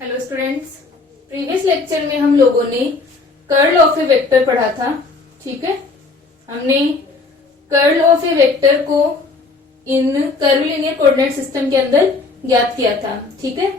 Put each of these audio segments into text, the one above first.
Hello students, previous lecture में हम लोगों ने कर्ल ऑफ ए वेक्टर पढ़ा था। ठीक है, हमने कर्ल ऑफ ए वेक्टर को इन कर्वीलिनियर कोऑर्डिनेट सिस्टम के अंदर ज्ञात किया था। ठीक है,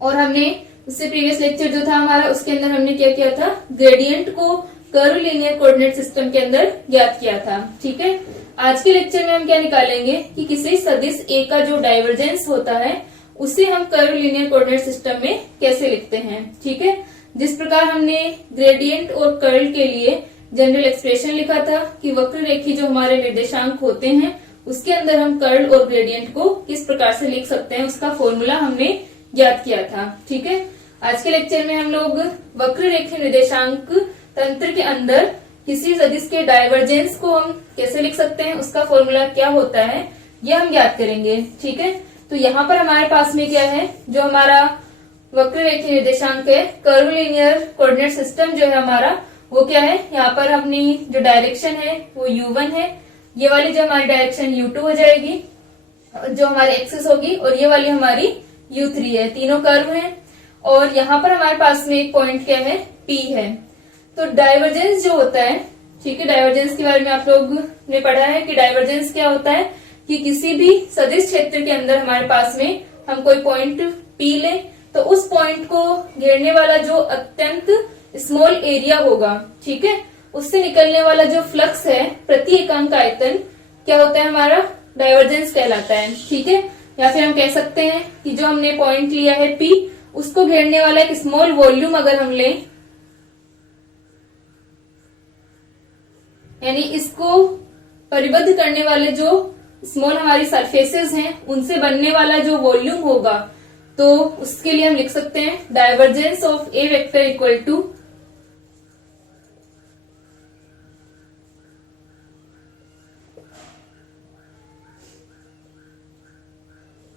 और हमने उससे प्रीवियस लेक्चर जो था हमारा, उसके अंदर हमने क्या किया था, ग्रेडियंट को कर्वीलिनियर कोऑर्डिनेट सिस्टम के अंदर ज्ञात किया था। ठीक है, आज के लेक्चर में हम क्या निकालेंगे कि किसी सदिश ए का जो डाइवर्जेंस होता है उसे हम कर्वीलिनियर कोऑर्डिनेट सिस्टम में कैसे लिखते हैं। ठीक है, जिस प्रकार हमने ग्रेडियंट और कर्ल के लिए जनरल एक्सप्रेशन लिखा था कि वक्र रेखी जो हमारे निर्देशांक होते हैं उसके अंदर हम कर्ल और ग्रेडियंट को किस प्रकार से लिख सकते हैं, उसका फॉर्मूला हमने ज्ञात किया था। ठीक है, आज के लेक्चर में हम लोग वक्र रेखी निर्देशांक तंत्र के अंदर किसी सदिश के डाइवर्जेंस को हम कैसे लिख सकते हैं, उसका फॉर्मूला क्या होता है, यह हम ज्ञात करेंगे। ठीक है, तो यहाँ पर हमारे पास में क्या है, जो हमारा वक्र रेखी निर्देशांक है, कर्वीलिनियर कोऑर्डिनेट सिस्टम जो है हमारा, वो क्या है, यहाँ पर अपनी जो डायरेक्शन है वो u1 है, ये वाली जो हमारी डायरेक्शन u2 हो जाएगी, जो हमारी एक्सिस होगी, और ये वाली हमारी u3 है। तीनों कर्व हैं और यहाँ पर हमारे पास में एक पॉइंट क्या है, P है। तो डाइवर्जेंस जो होता है, ठीक है, डाइवर्जेंस के बारे में आप लोग ने पढ़ा है कि डाइवर्जेंस क्या होता है कि किसी भी सदिश क्षेत्र के अंदर हमारे पास में हम कोई पॉइंट P लें तो उस पॉइंट को घेरने वाला जो अत्यंत स्मॉल एरिया होगा, ठीक है, उससे निकलने वाला जो फ्लक्स है प्रति एकांक आयतन क्या होता है, हमारा डाइवर्जेंस कहलाता है। ठीक है, या फिर हम कह सकते हैं कि जो हमने पॉइंट लिया है P, उसको घेरने वाला एक स्मॉल वॉल्यूम अगर हम लें, यानी इसको परिबद्ध करने वाले जो स्मॉल हमारी सरफेसेस हैं उनसे बनने वाला जो वॉल्यूम होगा, तो उसके लिए हम लिख सकते हैं divergence of A vector equal to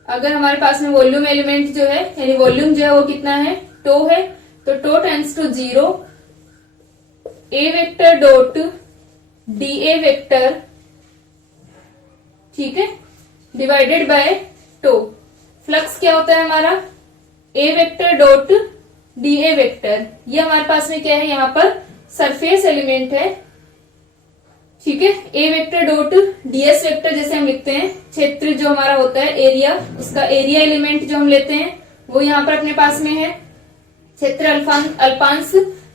अगर हमारे पास में वॉल्यूम एलिमेंट जो है, यानी वॉल्यूम जो है वो कितना है, टो है, तो tau tends to 0, A vector dot D A vector, ठीक है, डिवाइडेड बाय टो। फ्लक्स क्या होता है हमारा, A vector dot D A vector, ये हमारे पास में क्या है, यहाँ पर सरफेस एलिमेंट है। ठीक है, ए वेक्टर डॉट डीएस वेक्टर जैसे हम लिखते हैं, क्षेत्र जो हमारा होता है एरिया, उसका एरिया एलिमेंट जो हम लेते हैं वो यहाँ पर अपने पास में है। क्षेत्र अल्पांश,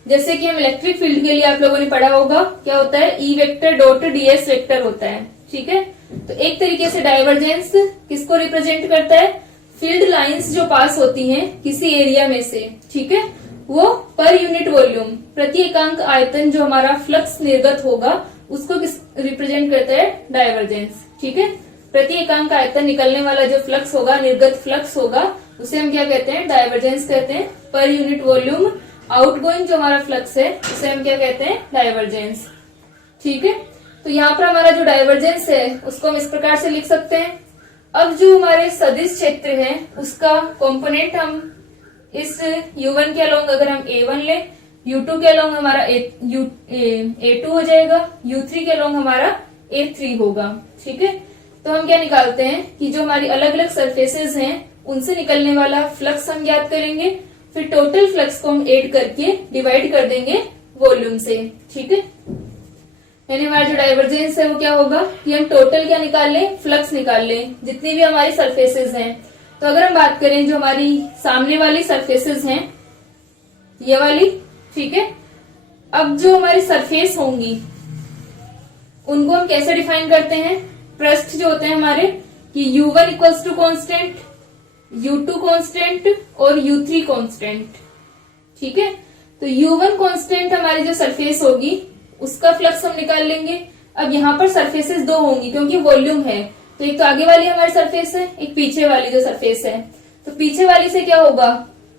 जैसे कि हम इलेक्ट्रिक फील्ड के लिए आप लोगों ने पढ़ा होगा, क्या होता है, E vector dot DS vector होता है। ठीक है, तो एक तरीके से डाइवर्जेंस किसको रिप्रेजेंट करता है, फील्ड लाइंस जो पास होती हैं किसी एरिया में से, ठीक है, वो पर यूनिट वॉल्यूम प्रति एकांक आयतन जो हमारा फ्लक्स निर्गत होगा उसको किस रिप्रेजेंट करता है, डाइवर्जेंस। ठीक है, प्रति एकांक आयतन निकलने वाला जो फ्लक्स होगा, निर्गत फ्लक्स होगा, उसे हम क्या कहते हैं, डाइवर्जेंस कहते हैं। पर यूनिट वॉल्यूम आउटगोइंग जो हमारा फ्लक्स है उसे हम क्या कहते हैं, डाइवर्जेंस। ठीक है, तो यहाँ पर हमारा जो डाइवर्जेंस है उसको हम इस प्रकार से लिख सकते हैं। अब जो हमारे सदिश क्षेत्र है उसका कंपोनेंट हम इस u1 के अलोंग अगर हम a1 ले, u2 के अलोंग हमारा a2 हो जाएगा, u3 के अलोंग हमारा a3 होगा। ठीक है, तो हम क्या निकालते हैं कि जो हमारी अलग अलग सरफेसेस हैं उनसे निकलने वाला फ्लक्स हम ज्ञात करेंगे, फिर टोटल फ्लक्स को हम ऐड करके डिवाइड कर देंगे वॉल्यूम से। ठीक है, यानी हमारा जो डाइवर्जेंस है वो क्या होगा कि हम टोटल क्या निकाल लें, फ्लक्स निकाल लें, जितनी भी हमारी सरफेसेस हैं। तो अगर हम बात करें जो हमारी सामने वाली सरफेसेस हैं, ये वाली, ठीक है, अब जो हमारी सरफेस होंगी उनको हम कैसे डिफाइन करते हैं, पृष्ठ जो होते हैं हमारे, कि u1 equals to constant, u2 constant और u3 कॉन्स्टेंट। ठीक है, तो u1 कॉन्स्टेंट हमारी जो सरफेस होगी उसका फ्लक्स हम निकाल लेंगे। अब यहाँ पर सरफेसेस दो होंगी क्योंकि वॉल्यूम है, तो एक तो आगे वाली हमारी सरफेस है, एक पीछे वाली जो सरफेस है, तो पीछे वाली से क्या होगा,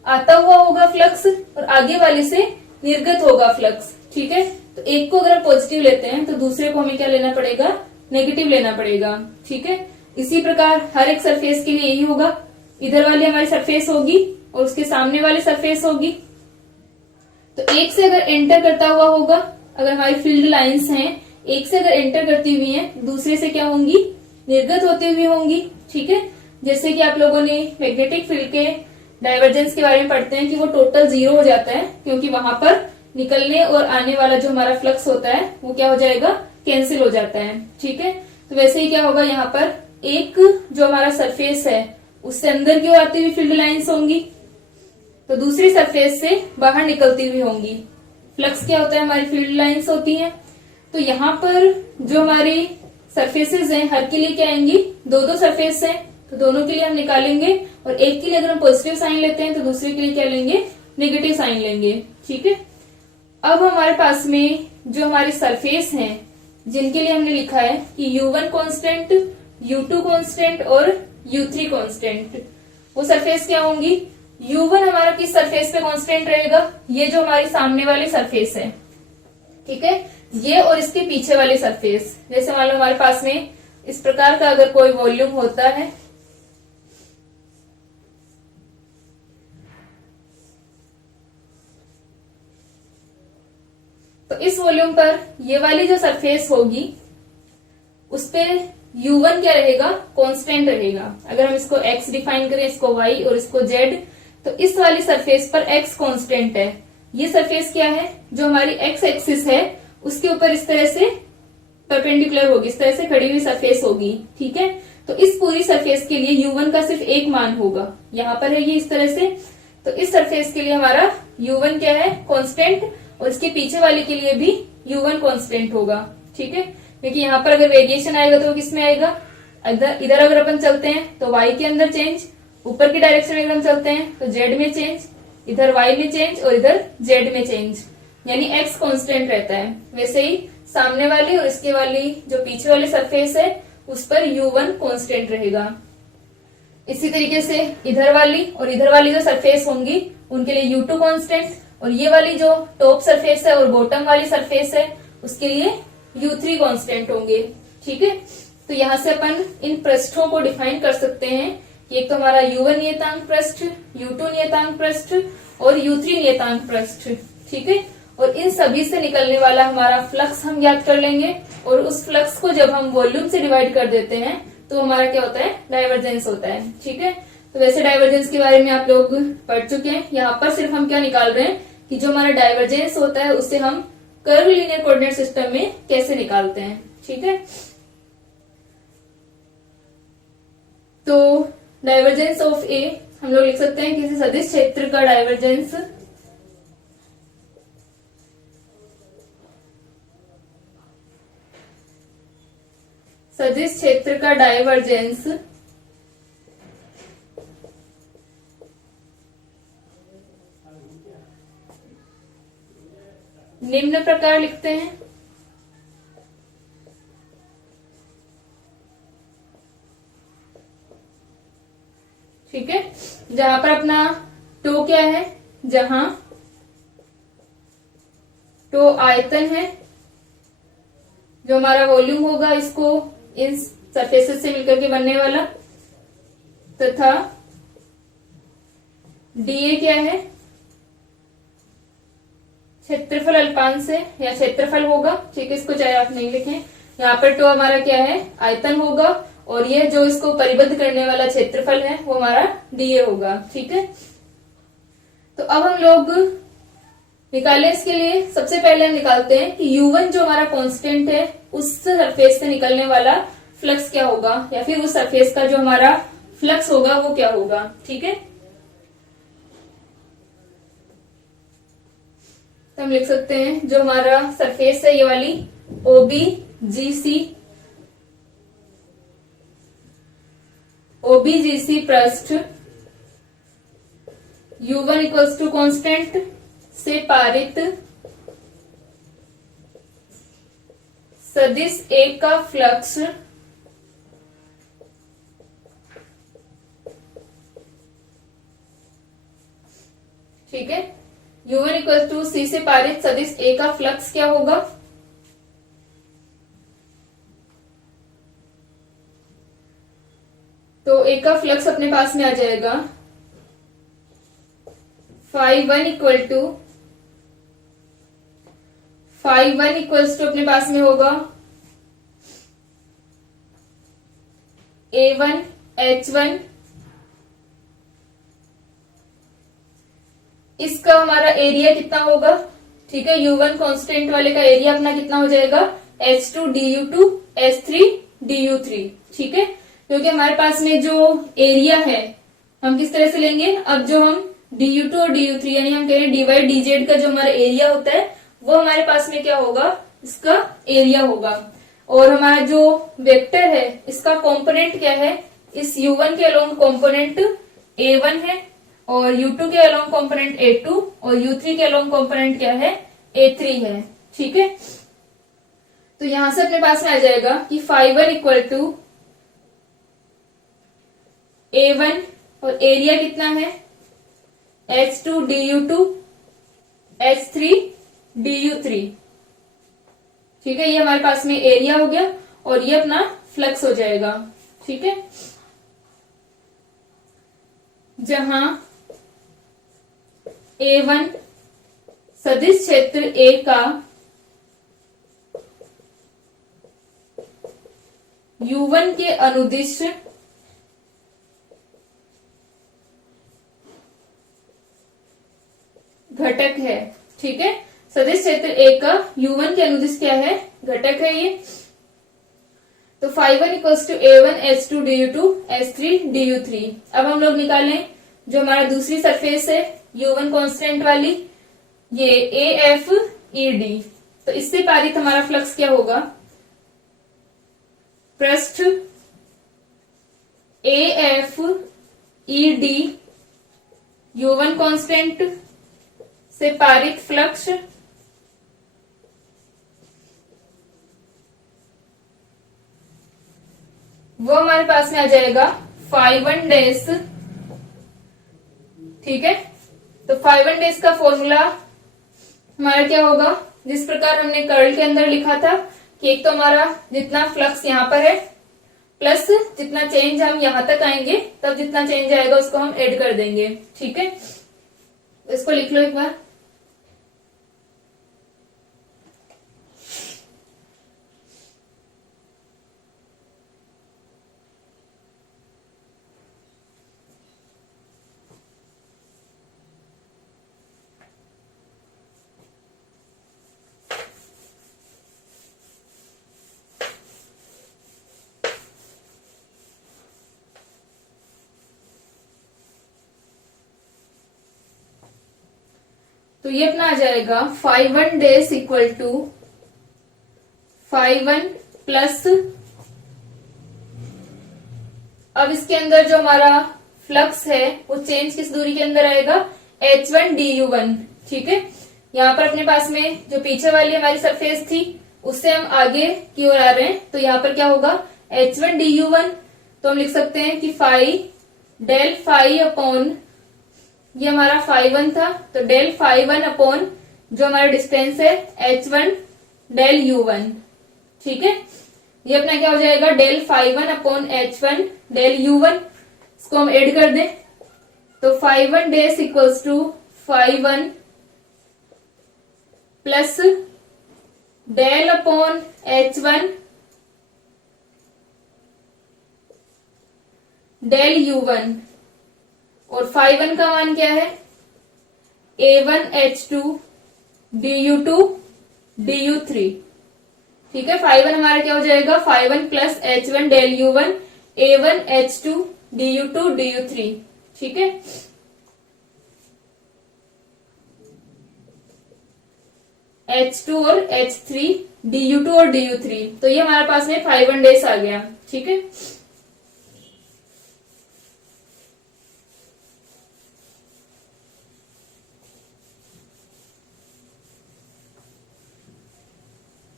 आता हुआ होगा फ्लक्स, और आगे वाली से निर्गत होगा फ्लक्स। ठीक है, तो एक को अगर हम पॉजिटिव लेते हैं तो दूसरे को हमें क्या लेना पड़ेगा, नेगेटिव लेना पड़ेगा। ठीक है, इसी प्रकार हर एक सरफेस के लिए यही होगा, इधर वाली हमारी सरफेस होगी और उसके सामने वाली सरफेस होगी, तो एक से अगर एंटर करता हुआ होगा, अगर हमारी फील्ड लाइंस हैं एक से अगर एंटर करती हुई हैं दूसरे से क्या होंगी, निर्गत होती हुई होंगी। ठीक है, जैसे कि आप लोगों ने मैग्नेटिक फील्ड के डाइवर्जेंस के बारे में पढ़ते हैं कि वो टोटल 0 हो जाता है, क्योंकि वहां पर निकलने और आने वाला जो हमारा फ्लक्स होता है वो क्या हो जाएगा, कैंसिल हो जाता है। ठीक है, तो वैसे ही क्या होगा, यहाँ पर एक जो हमारा सरफेस है उससे अंदर की ओर आती हुई फील्ड लाइंस होंगी, तो दूसरी सरफेस से बाहर निकलती हुई होंगी। फ्लक्स क्या होता है, हमारी फील्ड लाइंस होती हैं। तो यहाँ पर जो हमारी सरफेसेस हैं हर के लिए क्या आएंगी, दो दो सरफेस हैं, तो दोनों के लिए हम निकालेंगे, और एक के लिए अगर हम पॉजिटिव साइन लेते हैं तो दूसरे के लिए क्या लेंगे, नेगेटिव साइन लेंगे। ठीक है, अब हमारे पास में जो हमारी सरफेस हैं जिनके लिए हमने लिखा है कि U1 कांस्टेंट, U2 कांस्टेंट और U3 कांस्टेंट, वो सरफेस क्या होंगी, U1 हमारा किस सरफेस पे कांस्टेंट रहेगा, ये जो हमारी सामने वाली सरफेस है। ठीक है, ये और इसके पीछे वाली सरफेस, जैसे मान लो हमारे पास में इस प्रकार का अगर कोई वॉल्यूम होता है, तो इस वॉल्यूम पर ये वाली जो सरफेस होगी उस पे U1 क्या रहेगा, कांस्टेंट रहेगा। अगर हम इसको x डिफाइन करें, इसको y और इसको z, तो इस वाली सरफेस पर x कांस्टेंट है। ये सरफेस क्या है, जो हमारी x एक्सिस है उसके ऊपर इस तरह से परपेंडिकुलर होगी, इस तरह से खड़ी हुई सरफेस होगी। ठीक है, तो इस पूरी सरफेस के लिए U1 का सिर्फ एक मान होगा, यहाँ पर है ये इस तरह से। तो इस सरफेस के लिए हमारा U1 क्या है, कांस्टेंट, और इसके पीछे वाले के लिए भी U1 कांस्टेंट होगा। ठीक है, क्योंकि यहाँ पर अगर वेरिएशन आएगा तो किस में आएगा, इधर अगर अपन चलते हैं तो y के अंदर चेंज, ऊपर की डायरेक्शन में अगर हम चलते हैं तो z में चेंज, इधर y में चेंज और इधर z में चेंज, यानी x कांस्टेंट रहता है। वैसे ही सामने वाली और इसके वाली जो पीछे वाली सरफेस है उस पर U1 कांस्टेंट रहेगा। इसी तरीके से इधर वाली और इधर वाली जो सरफेस होंगी उनके लिए U2 कांस्टेंट, और ये वाली जो टॉप सरफेस है और बॉटम वाली सरफेस है उसके लिए U3 कांस्टेंट होंगे। ठीक है, तो यहाँ से अपन इन पृष्ठों को डिफाइन कर सकते हैं कि एक तो हमारा U1 नियतांक पृष्ठ, U2 नियतांक पृष्ठ और U3 नियतांक पृष्ठ। ठीक है, और इन सभी से निकलने वाला हमारा फ्लक्स हम ज्ञात कर लेंगे, और उस फ्लक्स को जब हम वॉल्यूम से डिवाइड कर देते हैं तो हमारा क्या होता है, डाइवर्जेंस होता है। ठीक है, तो वैसे डाइवर्जेंस के बारे में आप लोग पढ़ चुके हैं। यहाँ पर सिर्फ हम क्या निकाल रहे हैं कि जो हमारा डाइवर्जेंस होता है उससे हम कर्व लीनियर कोऑर्डिनेट सिस्टम में कैसे निकालते हैं। ठीक है, तो डाइवर्जेंस ऑफ ए हम लोग लिख सकते हैं किसी सदिश क्षेत्र का डाइवर्जेंस सदिश क्षेत्र का डाइवर्जेंस निम्न प्रकार लिखते हैं। ठीक है, जहां पर अपना टो क्या है, जहां टो आयतन है, जो हमारा वॉल्यूम होगा इसको इन सरफेसेस से मिलकर के बनने वाला, तथा डीए क्या है, क्षेत्रफल अल्पांश है या क्षेत्रफल होगा। ठीक है, इसको चाहे आप नहीं लिखें, यहाँ पर टो हमारा क्या है, आयतन होगा, और ये जो इसको परिबद्ध करने वाला क्षेत्रफल है वो हमारा डीए होगा। ठीक है, तो अब हम लोग निकालें इसके लिए, सबसे पहले हम निकालते हैं कि U1 जो हमारा कांस्टेंट है उस सरफेस से निकलने वाला फ्लक्स क्या होगा, या फिर उस सरफेस का जो हमारा फ्लक्स होगा वो क्या होगा। ठीक है, तो हम लिख सकते हैं जो हमारा सरफेस है ये वाली OBGC पृष्ठ U1 इक्वल्स टू कॉन्स्टेंट से पारित सदिश A का फ्लक्स ठीक है, U1 इक्वल टू C से पारित सदिश A का फ्लक्स क्या होगा, तो A का फ्लक्स अपने पास में आ जाएगा Φ1 इक्वल्स टू अपने पास में होगा A1 H1 इसका हमारा एरिया कितना होगा, ठीक है, U1 कांस्टेंट वाले का एरिया अपना कितना हो जाएगा, H2 DU2 H3 DU3, ठीक है। क्योंकि हमारे पास में जो एरिया है हम किस तरह से लेंगे, अब जो हम DU2 और DU3 यानी हम कह रहे हैं dy dz का जो हमारा एरिया होता है वो हमारे पास में क्या होगा, इसका एरिया होगा। और हमारा जो वेक्टर है इसका कंपोनेंट क्या है, इस U1 के अलोंग कंपोनेंट A1 है और U2 के अलोंग कंपोनेंट A2 और U3 के अलोंग कंपोनेंट क्या है, A3 है, ठीक है। तो यहां से अपने पास में आ जाएगा कि φ1 इक्वल टू A1 और एरिया कितना है H2 DU2 H3 DU3, ठीक है। ये हमारे पास में एरिया हो गया और ये अपना फ्लक्स हो जाएगा, ठीक है। जहां A1 सदिश क्षेत्र A का U1 के अनुदिश घटक है, ठीक है। सदिश क्षेत्र A का U1 के अनुदिश क्या है, घटक है ये। तो φ1 equals to A1 H2 DU2 H3 DU3। अब हम लोग निकालें जो हमारा दूसरी सरफेस है U1 कांस्टेंट वाली, ये AFED। तो इससे पारित हमारा फ्लक्स क्या होगा, पृष्ठ AFED U1 कांस्टेंट से पारित फ्लक्स वो हमारे पास में आ जाएगा φ1 डैश, ठीक है। तो φ1 डैश का फॉर्मूला हमारा क्या होगा, जिस प्रकार हमने कर्ल के अंदर लिखा था कि एक तो हमारा जितना फ्लक्स यहाँ पर है प्लस जितना चेंज हम यहां तक आएंगे तब जितना चेंज आएगा उसको हम ऐड कर देंगे, ठीक है। इसको लिख लो एक बार। तो ये अपना आ जाएगा φ1 डैश इक्वल टू φ1 प्लस, अब इसके अंदर जो हमारा फ्लक्स है वो चेंज किस दूरी के अंदर आएगा, H1 DU1, ठीक है। यहाँ पर अपने पास में जो पीछे वाली हमारी सरफेस थी उससे हम आगे की ओर आ रहे हैं, तो यहाँ पर क्या होगा H1 DU1, तो हम लिख सकते हैं कि डेल फाई अपॉन, ये हमारा φ1 था, तो डेल φ1 अपॉन जो हमारा डिस्टेंस है H1 डेल U1, ठीक है। ये अपना क्या हो जाएगा, del φ1 upon H1 del U1, इसको हम ऐड कर दें तो φ1 dash equals to φ1 plus del upon H1 del U1, और φ1 का मान क्या है, A1 H2 DU2 DU3, ठीक है। φ1 हमारा क्या हो जाएगा, φ1 plus H1 del U1 A1 H2 DU2 DU3, ठीक है। H2 और H3 DU2 और DU3, तो ये हमारे पास में φ1 डैश आ गया, ठीक है।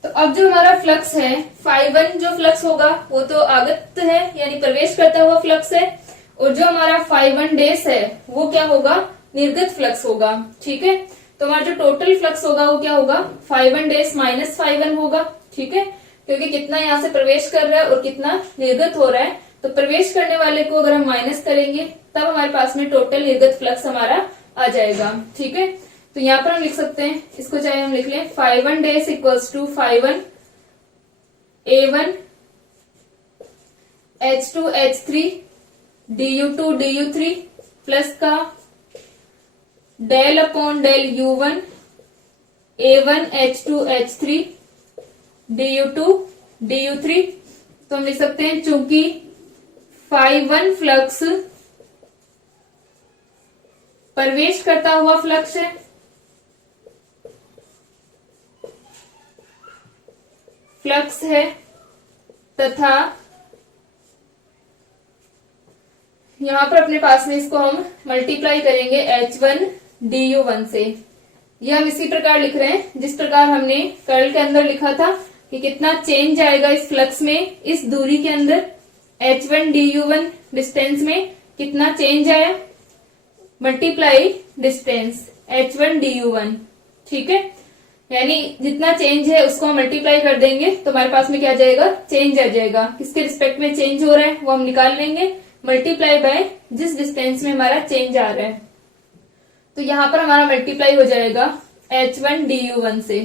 तो अब जो हमारा फ्लक्स है φ1 जो फ्लक्स होगा वो तो आगत है यानी प्रवेश करता हुआ फ्लक्स है, और जो हमारा φ1 डैश है वो क्या होगा, निर्गत फ्लक्स होगा, ठीक है। तो हमारा जो टोटल फ्लक्स होगा वो क्या होगा, φ1 डैश माइनस φ1 होगा, ठीक है। क्योंकि कितना यहाँ से प्रवेश कर रहा है और कितना निर्गत हो रहा है, तो प्रवेश करने वाले को अगर हम माइनस करेंगे तब हमारे पास में टोटल निर्गत फ्लक्स हमारा आ जाएगा, ठीक है। तो यहाँ पर हम लिख सकते हैं, इसको चाहे हम लिख लें φ1 dash equals to φ1 A1 H2 H3 DU2 DU3 plus का del upon del U1 A1H2H3 DU2 DU3। तो हम लिख सकते हैं चूंकि φ1 फ्लक्स प्रवेश करता हुआ फ्लक्स है, तथा यहां पर अपने पास में इसको हम मल्टीप्लाई करेंगे H1 DU1 से। यह हम इसी प्रकार लिख रहे हैं जिस प्रकार हमने कर्ल के अंदर लिखा था कि कितना चेंज आएगा इस फ्लक्स में, इस दूरी के अंदर H1 DU1 डिस्टेंस में कितना चेंज आया, मल्टीप्लाई डिस्टेंस H1 DU1। ठीक है, यानी जितना चेंज है उसको हम मल्टीप्लाई कर देंगे तो हमारे पास में क्या आ जाएगा, चेंज आ जाएगा। किसके रिस्पेक्ट में चेंज हो रहा है वो हम निकाल लेंगे, मल्टीप्लाई बाय जिस डिस्टेंस में हमारा चेंज आ रहा है। तो यहां पर हमारा मल्टीप्लाई हो जाएगा H1 DU1 से।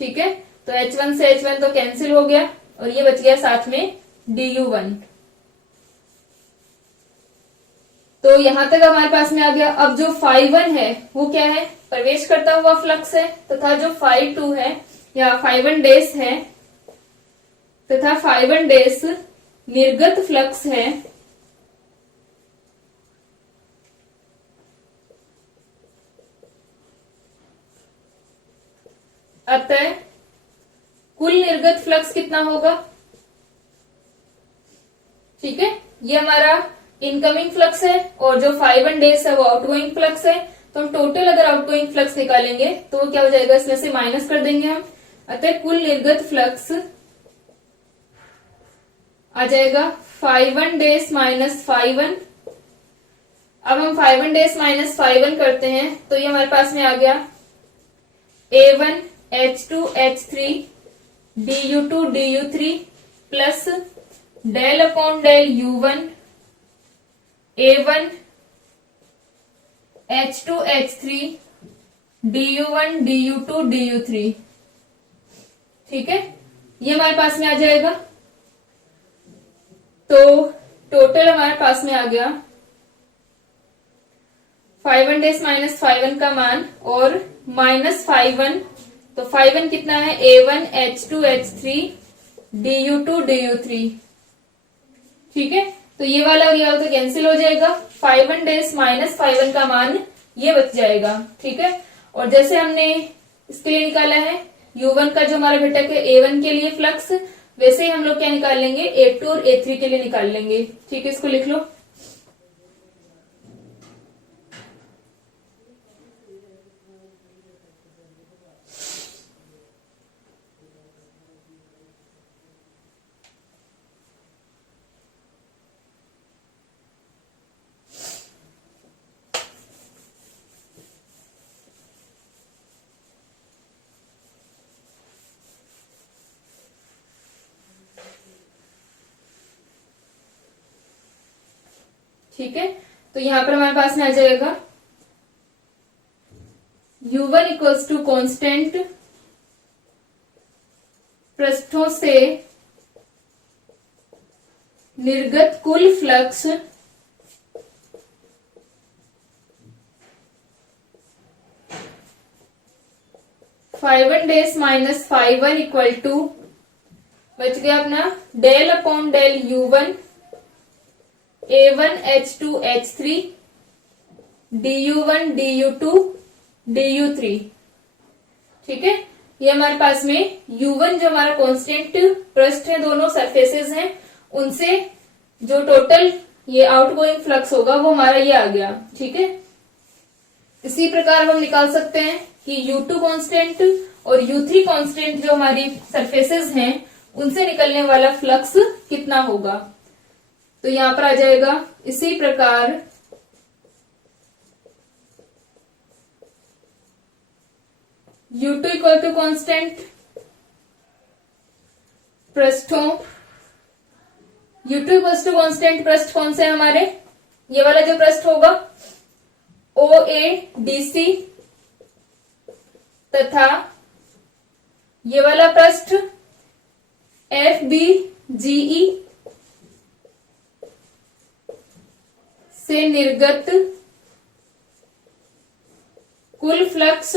ठीक है, तो H1 से H1 तो कैंसिल हो गया और ये बच गया साथ में DU1। तो यहां तक हमारे पास में आ गया। अब जो φ1 है वो क्या है, प्रवेश करता हुआ फ्लक्स है, तथा जो φ2 है या φ1 डैश है तथा φ1 डैश निर्गत फ्लक्स है। अतः कुल निर्गत फ्लक्स कितना होगा। ठीक है, ये हमारा इनकमिंग फ्लक्स है और जो φ1 डैश है वो आउटगोइंग फ्लक्स है। तो हम टोटल अगर आउटगोइंग फ्लक्स निकालेंगे तो वो क्या हो जाएगा, इसमें से माइनस कर देंगे हम। अतः कुल निर्गत फ्लक्स आ जाएगा φ1 डैश माइनस φ1। अब हम φ1 डैश माइनस φ1 करते हैं तो ये हमारे पास में आ गया A1H2H3 DU2 DU3 plus del upon del U1 A1H2H3 DU1 DU2 DU3। ठीक है, ये हमारे पास में आ जाएगा। तो टोटल हमारे पास में आ गया φ1 डैश माइनस φ1 का मान और माइनस φ1। तो φ1 कितना है, A1H2H3 DU2 DU3। ठीक है, तो ये वाला और ये वाला तो कैंसिल हो जाएगा। φ1 डैश माइनस φ1 का मान ये बच जाएगा। ठीक है, और जैसे हमने इसके लिए निकाला है U1 का जो हमारा घटक है A1 के लिए फ्लक्स, वैसे ही हम लोग क्या निकाल लेंगे, A2 और A3 के लिए निकाल लेंगे। ठीक है, इसको लिख लो। ठीक है, तो यहां पर हमारे पास में आ जाएगा U1 इक्वल्स टू कॉन्स्टेंट पृष्ठों से निर्गत कुल flux φ1 dash minus φ1 equal to बच गया अपना del upon del U1 A1H2H3 DU1 DU2 DU3। ठीक है, ये हमारे पास में U1 जो हमारा कांस्टेंट पृष्ठ है, दोनों सरफेसेस हैं, उनसे जो टोटल ये आउटगोइंग फ्लक्स होगा वो हमारा ये आ गया। ठीक है, इसी प्रकार हम निकाल सकते हैं कि U2 कांस्टेंट और U3 कांस्टेंट जो हमारी सरफेसेस हैं उनसे निकलने वाला फ्लक्स कितना होगा। तो यहां पर आ जाएगा इसी प्रकार U2 इक्वल टू कॉन्स्टेंट पृष्ठों, U2 इक्वल टू कॉन्स्टेंट पृष्ठ कौन से हमारे, ये वाला जो पृष्ठ होगा OADC तथा ये वाला पृष्ठ FBGE से निर्गत कुल फ्लक्स।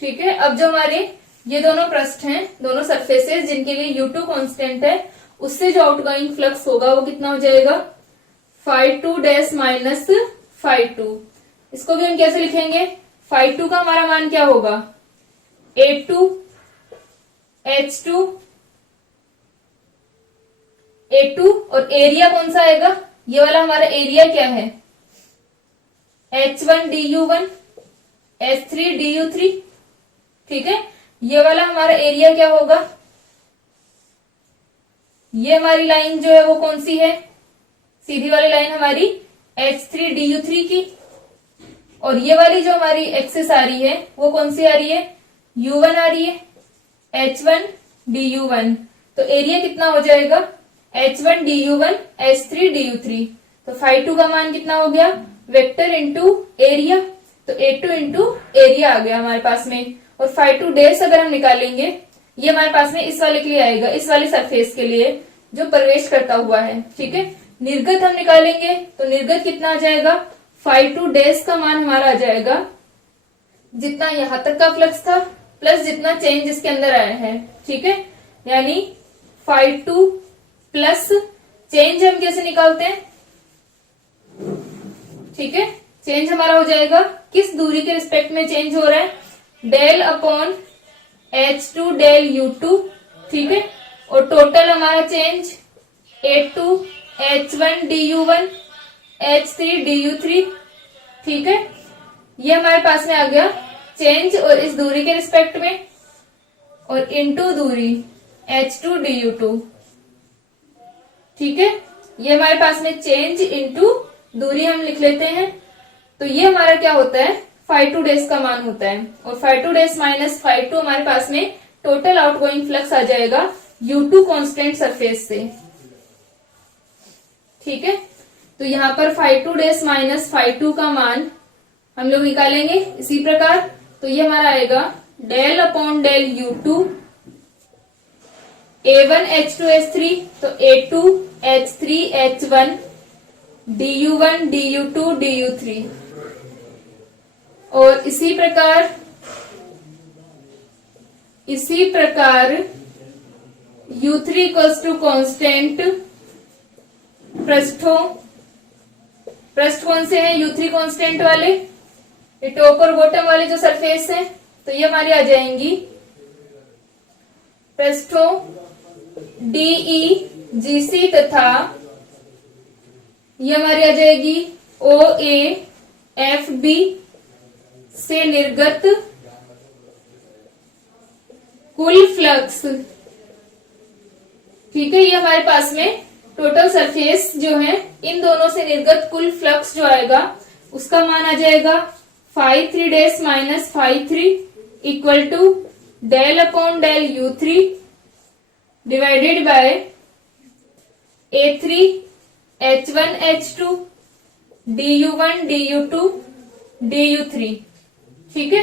ठीक है, अब जो हमारे ये दोनों पृष्ठ हैं, दोनों सरफेसेस जिनके लिए U2 कांस्टेंट है, उससे जो आउटगोइंग फ्लक्स होगा वो कितना हो जाएगा, φ2 डैश माइनस φ2। इसको भी हम कैसे लिखेंगे, φ2 का हमारा मान क्या होगा, A2 H2 A2, और एरिया कौन सा आएगा, ये वाला हमारा एरिया क्या है, H1 DU1 H3 DU3। ठीक है, ये वाला हमारा एरिया क्या होगा, ये हमारी लाइन जो है वो कौन सी है, सीधी वाली लाइन हमारी H3 DU3 की, और ये वाली जो हमारी एक्सिस आ रही है वो कौन सी आ रही है, U1 आ रही है, H1 DU1। तो एरिया कितना हो जाएगा, H1 DU1 H3 DU3। तो φ2 का मान कितना हो गया, वेक्टर इंटू एरिया, तो A2 इंटू एरिया आ गया हमारे पास में। और φ2 डैश अगर हम निकालेंगे, ये हमारे पास में इस वाले के लिए आएगा, इस वाली सरफेस के लिए जो प्रवेश करता हुआ है। ठीक है, निर्गत हम निकालेंगे तो निर्गत कितना आ जाएगा, φ2 डैश का मान हमारा आ जाएगा जितना यहां तक का फ्लक्स था प्लस जितना चेंज इसके अंदर आया है। ठीक है, यानी φ2 प्लस चेंज हम कैसे निकालते हैं, ठीक है, चेंज हमारा हो जाएगा किस दूरी के रिस्पेक्ट में चेंज हो रहा है, del upon H2 del U2। ठीक है, और टोटल हमारा change A2 H1 DU1 H3 DU3। ठीक है, ये हमारे पास में आ गया चेंज, और इस दूरी के रिस्पेक्ट में, और इनटू दूरी H2 DU2। ठीक है, ये हमारे पास में चेंज इनटू दूरी हम लिख लेते हैं। तो ये हमारा क्या होता है, φ2 डैश का मान होता है, और φ2 डैश माइनस φ2 हमारे पास में टोटल आउटगोइंग फ्लक्स आ जाएगा U2 कांस्टेंट सरफेस से। ठीक है, तो यहाँ पर φ2 डैश माइनस φ2 का मान हम लोग निकालेंगे इसी प्रकार। तो ये हमारा आएगा del upon del U2 A1 H2 H3, तो A2 H3 H1 DU1 DU2 DU3, और इसी प्रकार U3 इक्वल्स टू कॉन्स्टेंट पृष्ठ कौन से हैं, U3 कांस्टेंट वाले, ये टॉप और बॉटम वाले जो सरफेस है, तो ये हमारी आ जाएंगी पृष्ठों DE GC, तथा ये हमारी आ जाएगी OA FB से निर्गत कुल फ्लक्स। ठीक है, ये हमारे पास में टोटल सरफेस जो है, इन दोनों से निर्गत कुल फ्लक्स जो आएगा उसका मान आ जाएगा φ3 dash minus φ3 equal to del upon del U3 divided by A3 H1 H2 DU1 DU2 DU3। ठीक है,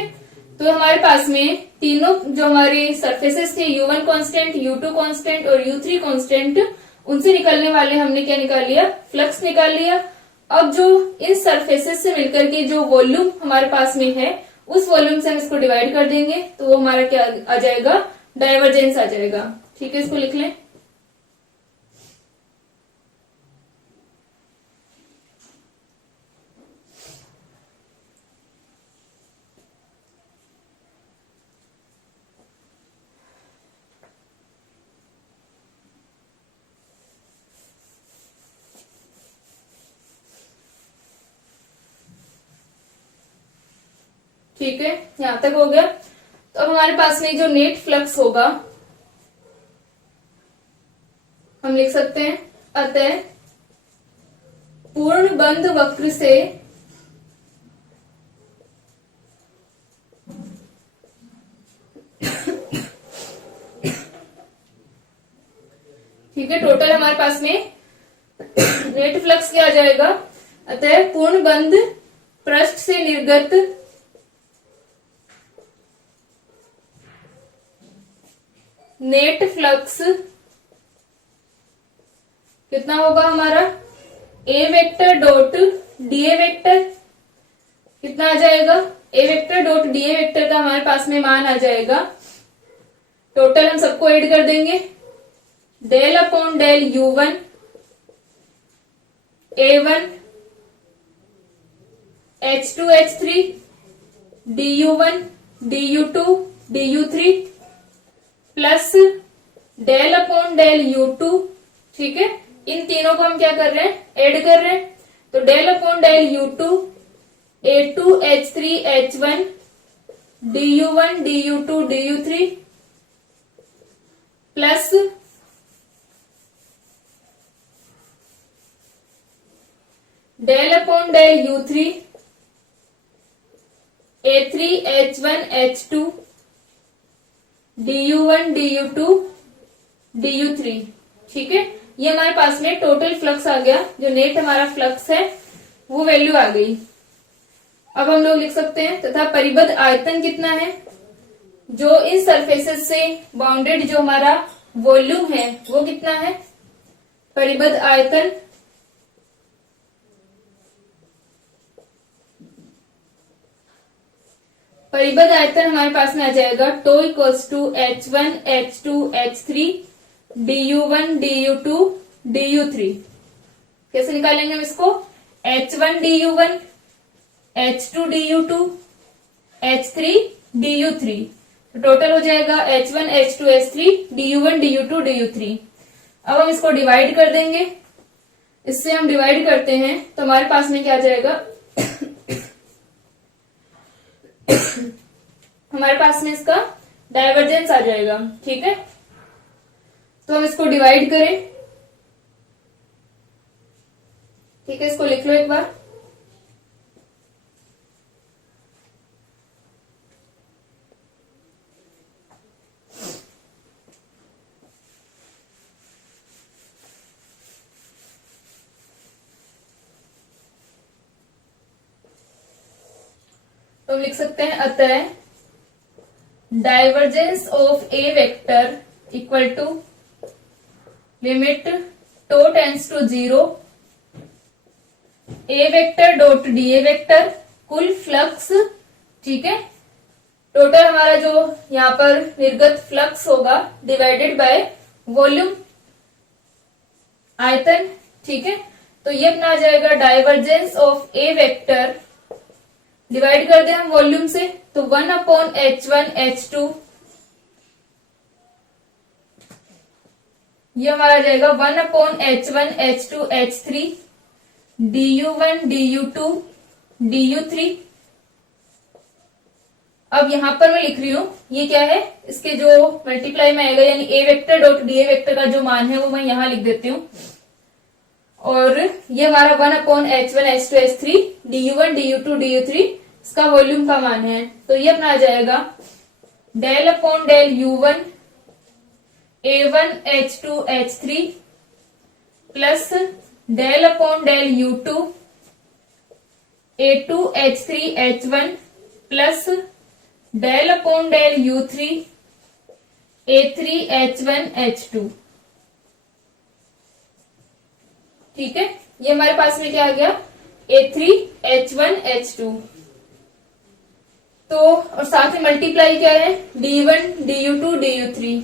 तो हमारे पास में तीनों जो हमारे सरफेसेस थे, U1 कांस्टेंट, U2 कांस्टेंट और U3 कांस्टेंट, उनसे निकलने वाले हमने क्या निकाल लिया, फ्लक्स निकाल लिया। अब जो इस सरफेसेस से मिलकर के जो वॉल्यूम हमारे पास में है, उस वॉल्यूम से हम इसको डिवाइड कर देंगे, तो वो हमारा क्या आ जाएगा, डाइवर्जेंस आ जाएगा। ठीक है, इसको लिख लें। ठीक है, यहां तक हो गया। तो अब हमारे पास में जो नेट फ्लक्स होगा हम लिख सकते हैं, अतः पूर्ण बंद वक्र से ठीक है, टोटल हमारे पास में नेट फ्लक्स क्या आ जाएगा, अतः पूर्ण बंद पृष्ठ से निर्गत नेट फ्लक्स कितना होगा हमारा, A vector dot DA vector कितना आ जाएगा, A vector dot D A vector का हमारे पास में मान आ जाएगा, टोटल हम सबको ऐड कर देंगे, del upon del U1 A1 H2 H3 DU1 DU2 DU3 plus del upon del U2, ठीक है, इन तीनों को हम क्या कर रहे हैं, ऐड कर रहे हैं, तो del upon del U2 A2 H3 H1 DU1 DU2 DU3 plus del upon del U3 A3 H1 H2 DU1 DU2 DU3, ठीक है, ये हमारे पास में टोटल फ्लक्स आ गया, जो नेट हमारा फ्लक्स है वो वैल्यू आ गई। अब हम लोग लिख सकते हैं तथा परिबद्ध आयतन कितना है, जो इन सरफेसेस से बाउंडेड जो हमारा वॉल्यूम है वो कितना है, परिबद्ध आयतन परिबद्ध आयतन हमारे पास में आ जाएगा to equals to H1 H2 H3 DU1 DU2 DU3। कैसे निकालेंगे हम इसको, H1 DU1 H2 DU2 H3 DU3, तो टोटल हो जाएगा H1 H2 H3 DU1 DU2 DU3। अब हम इसको डिवाइड कर देंगे, इससे हम डिवाइड करते हैं तो हमारे पास में क्या आ जाएगा हमारे पास में इसका डाइवर्जेंस आ जाएगा, ठीक है, तो हम इसको डिवाइड करें, ठीक है, इसको लिख लो एक बार, तो हम लिख सकते हैं अतः divergence of A vector equal to limit tau tends to 0 A vector dot D A vector कुल फ्लक्स, ठीक है, टोटल हमारा जो यहाँ पर निर्गत फ्लक्स होगा डिवाइडेड बाय वॉल्यूम आयतन, ठीक है, तो ये अपना आ जाएगा divergence of A vector, divide कर दे हम वॉल्यूम से तो 1 अपॉन H1 H2, ये हमारा आ जाएगा 1 upon H1 H2 H3 DU1 DU2 DU3। अब यहां पर मैं लिख रही हूं ये क्या है, इसके जो मल्टीप्लाई में आएगा यानी A vector dot D A vector का जो मान है वो मैं यहां लिख देती हूँ, और ये हमारा 1 upon H1 H2 H3 DU1 DU2 DU3 इसका वॉल्यूम का मान है, तो ये अपना आ जाएगा del upon del U1 A1 H2 H3 plus del upon del U2 A2 H3 H1 plus del upon del U3 A3 H1 H2, ठीक है, ये हमारे पास में क्या आ गया A3 H1 H2, तो और साथ में मल्टीप्लाई क्या है D1 DU2 DU3,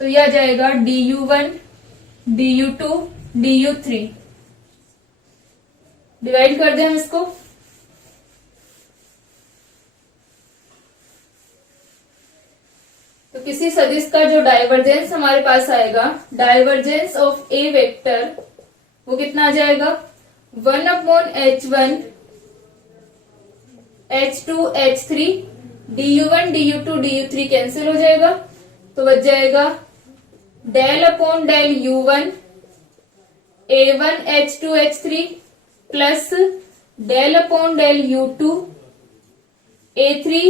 तो यह आ जाएगा DU1 DU2 DU3, डिवाइड कर दें हम इसको, तो किसी सदिश का जो डाइवर्जेंस हमारे पास आएगा, डाइवर्जेंस ऑफ ए वेक्टर वो कितना आ जाएगा 1 upon H1 H2 H3 DU1 DU2 DU3 cancel हो जाएगा, तो बच जाएगा del upon del U1 A1 H2 H3 plus del upon del U2 A3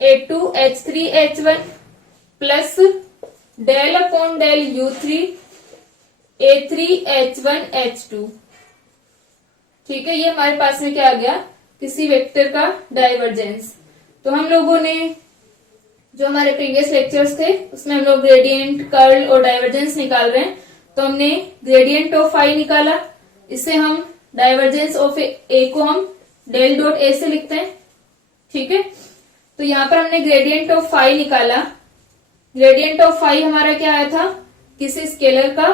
A2 H3 H1 plus del upon del U3 A3 H1 H2, ठीक है, ये हमारे पास में क्या आ गया किसी वेक्टर का डाइवर्जेंस। तो हम लोगों ने जो हमारे प्रीवियस लेक्चर्स थे उसमें हम लोग ग्रेडियंट, कर्ल और डाइवर्जेंस निकाल रहे हैं, तो हमने ग्रेडियंट ऑफ फाई निकाला, इससे हम डाइवर्जेंस ऑफ ए को हम डेल डॉट ए से लिखते हैं, ठीक है। तो यहाँ पर हमने ग्रेडियंट ऑफ फाई निकाला। ग्रेडियंट ऑफ फाई हमारा क्या आया था, किसी स्केलर का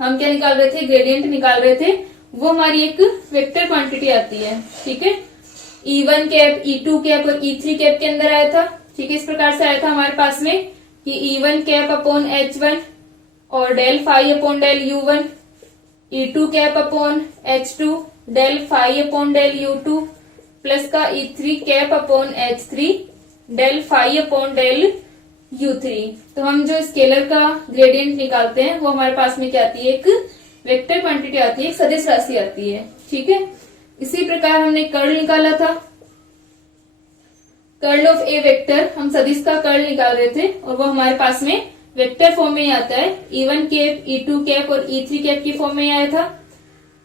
हम क्या निकाल रहे थे, ग्रेडियंट निकाल रहे थे, वो हमारी एक वेक्टर क्वांटिटी आती है, ठीक है। E1 कैप, E2 कैप और E3 कैप के अंदर आया था, ठीक है। इस प्रकार से आया था हमारे पास में कि E1 कैप अपॉन H1 और del phi upon del U1, E2 cap upon H2 del phi upon del U2 plus का E3 cap upon H3 del phi upon del U3। तो हम जो स्केलर का ग्रेडियंट निकालते हैं वो हमारे पास में क्या आती है, एक वेक्टर क्वांटिटी आती है, एक सदिश राशि आती है, ठीक है। इसी प्रकार हमने कर्ल निकाला था, कर्ल ऑफ ए वेक्टर, हम सदिश का कर्ल निकाल रहे थे और वो हमारे पास में वेक्टर फॉर्म में ही आता है। E1 कैप, E2 कैप और E3 कैप की फॉर्म में ही आया था।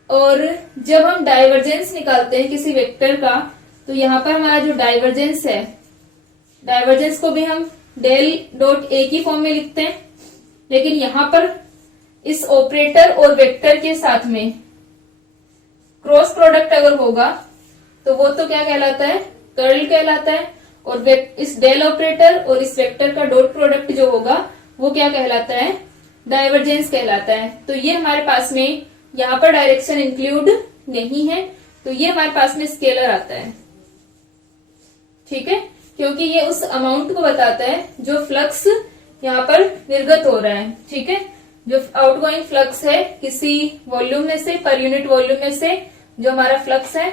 और जब हम डाइवर्जेंस निकालते हैं किसी वेक्टर का, तो यहाँ पर हमारा जो डाइवर्जेंस है, डाइवर्जेंस को भी हम डेल डॉट ए की फॉर्म में लिखते हैं, लेकिन यहाँ पर इस ऑपरेटर और वेक्टर के साथ में क्रॉस प्रोडक्ट अगर होगा तो वो तो क्या कहलाता है, कर्ल कहलाता है। और इस डेल ऑपरेटर और इस वेक्टर का डॉट प्रोडक्ट जो होगा वो क्या कहलाता है, डाइवर्जेंस कहलाता है। तो ये हमारे पास में यहाँ पर डायरेक्शन इंक्लूड नहीं है, तो ये हमारे पास में स्केलर आता है, ठीक है, क्योंकि ये उस अमाउंट को बताता है जो फ्लक्स यहाँ पर निर्गत हो रहा है, ठीक है। जो आउटगोइंग फ्लक्स है किसी वॉल्यूम में से, पर यूनिट वॉल्यूम में से जो हमारा फ्लक्स है,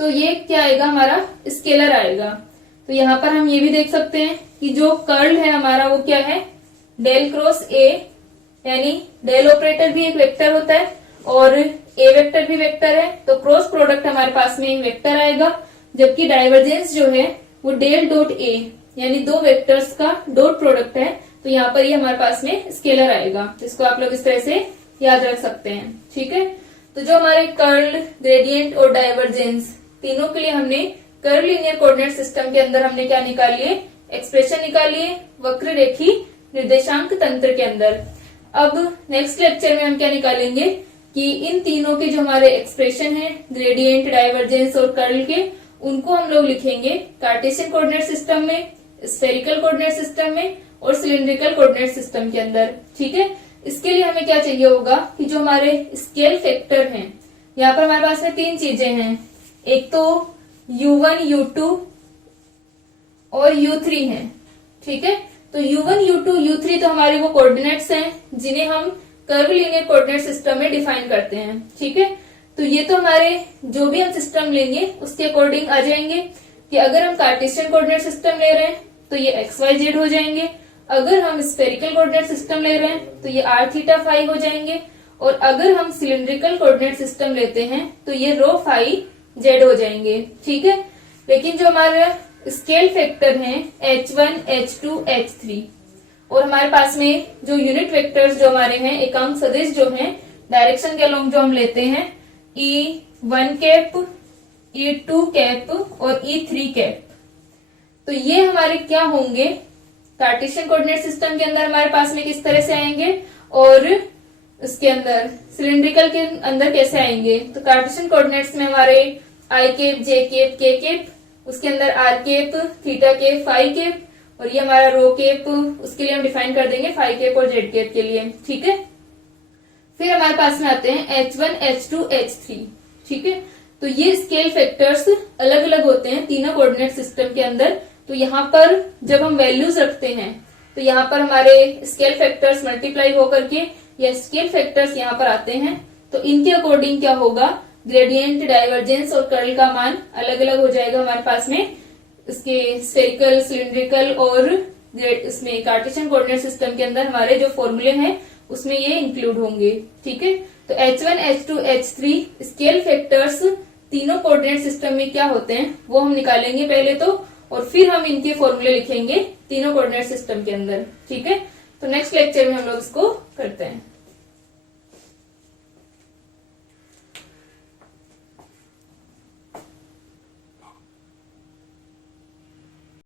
तो ये क्या आएगा, हमारा स्केलर आएगा। तो यहाँ पर हम ये भी देख सकते हैं कि जो कर्ल है हमारा वो क्या है, डेल क्रॉस ए, यानी डेल ऑपरेटर भी एक वेक्टर होता है और ए वेक्टर भी वेक्टर है, तो क्रॉस प्रोडक्ट हमारे पास में वेक्टर आएगा। जबकि डाइवर्जेंस जो है वो डेल डॉट ए, यानी दो वेक्टर्स का डॉट प्रोडक्ट है, तो यहाँ पर ये हमारे पास में स्केलर आएगा। इसको आप लोग इस तरह से याद रख सकते हैं, ठीक है। तो जो हमारे कर्ल, ग्रेडियंट और डाइवर्जेंस तीनों के लिए हमने कर्व लीनियर कोऑर्डिनेट सिस्टम के अंदर हमने क्या निकाल लिए, एक्सप्रेशन निकाल लिए वक्र रेखी निर्देशांक तंत्र के अंदर। अब नेक्स्ट लेक्चर में हम क्या निकालेंगे कि इन तीनों के जो हमारे एक्सप्रेशन है, ग्रेडियंट, डाइवर्जेंस और कर्ल के, उनको हम लोग लिखेंगे कार्टेशियन कोऑर्डिनेट सिस्टम में, स्फेरिकल कोऑर्डिनेट सिस्टम में और सिलिंड्रिकल कोऑर्डिनेट सिस्टम के अंदर, ठीक है। इसके लिए हमें क्या चाहिए होगा कि जो हमारे स्केल फैक्टर हैं, यहाँ पर हमारे पास में तीन चीजें हैं, एक तो U1, U2 और U3 हैं, ठीक है। तो U1, U2, U3 तो हमारे वो कोऑर्डिनेट्स हैं जिन्हें हम कर्व लीनियर कोऑर्डिनेट सिस्टम में डिफाइन करते हैं, ठीक है। तो ये तो हमारे जो भी हम सिस्टम लेंगे उसके अकॉर्डिंग आ जाएंगे कि अगर हम कार्टेशियन कोऑर्डिनेट सिस्टम ले रहे हैं तो ये XYZ हो जाएंगे, अगर हम स्फेरिकल कोऑर्डिनेट सिस्टम ले रहे हैं तो ये R थीटा फाई हो जाएंगे, और अगर हम सिलिंड्रिकल कोऑर्डिनेट सिस्टम लेते हैं तो ये रो फाई जेड हो जाएंगे, ठीक है। लेकिन जो हमारे स्केल फैक्टर हैं H1, H2, H3 और हमारे पास में जो यूनिट वेक्टर्स जो हमारे हैं, एकांक सदिश जो हैं डायरेक्शन के अलोंग जो हम लेते हैं, E1 कैप, E2 कैप और E3 कैप, तो ये हमारे क्या होंगे, कार्टेशियन कोऑर्डिनेट सिस्टम के अंदर हमारे पास में किस तरह से आएंगे और उसके अंदर सिलिंड्रिकल के अंदर कैसे आएंगे। तो कार्टेशियन कोऑर्डिनेट्स में हमारे I cap, J cap, K cap, उसके अंदर R cap, theta cap, phi cap, और ये हमारा रो केप, उसके लिए हम डिफाइन कर देंगे फाई केप और जेड केप के लिए, ठीक है। फिर हमारे पास में आते हैं H1, H2, H3, ठीक है। तो ये स्केल फैक्टर्स अलग अलग होते हैं तीनों कोऑर्डिनेट सिस्टम के अंदर। तो यहाँ पर जब हम वैल्यूज रखते हैं तो यहाँ पर हमारे स्केल फैक्टर्स मल्टीप्लाई होकर के या स्केल फैक्टर्स यहाँ पर आते हैं, तो इनके अकॉर्डिंग क्या होगा, ग्रेडियंट, डाइवर्जेंस और कर्ल का मान अलग अलग हो जाएगा हमारे पास में, इसके स्फेरिकल, सिलिंड्रिकल और इसमें कार्टेशियन कोऑर्डिनेट सिस्टम के अंदर हमारे जो फॉर्मूले हैं उसमें ये इंक्लूड होंगे, ठीक है। तो H1, H2, H3 scale factors तीनों कोऑर्डिनेट सिस्टम में क्या होते हैं वो हम निकालेंगे पहले तो, और फिर हम इनके फॉर्मूले लिखेंगे तीनों कोऑर्डिनेट सिस्टम के अंदर, ठीक है। तो नेक्स्ट लेक्चर में हम लोग इसको करते हैं।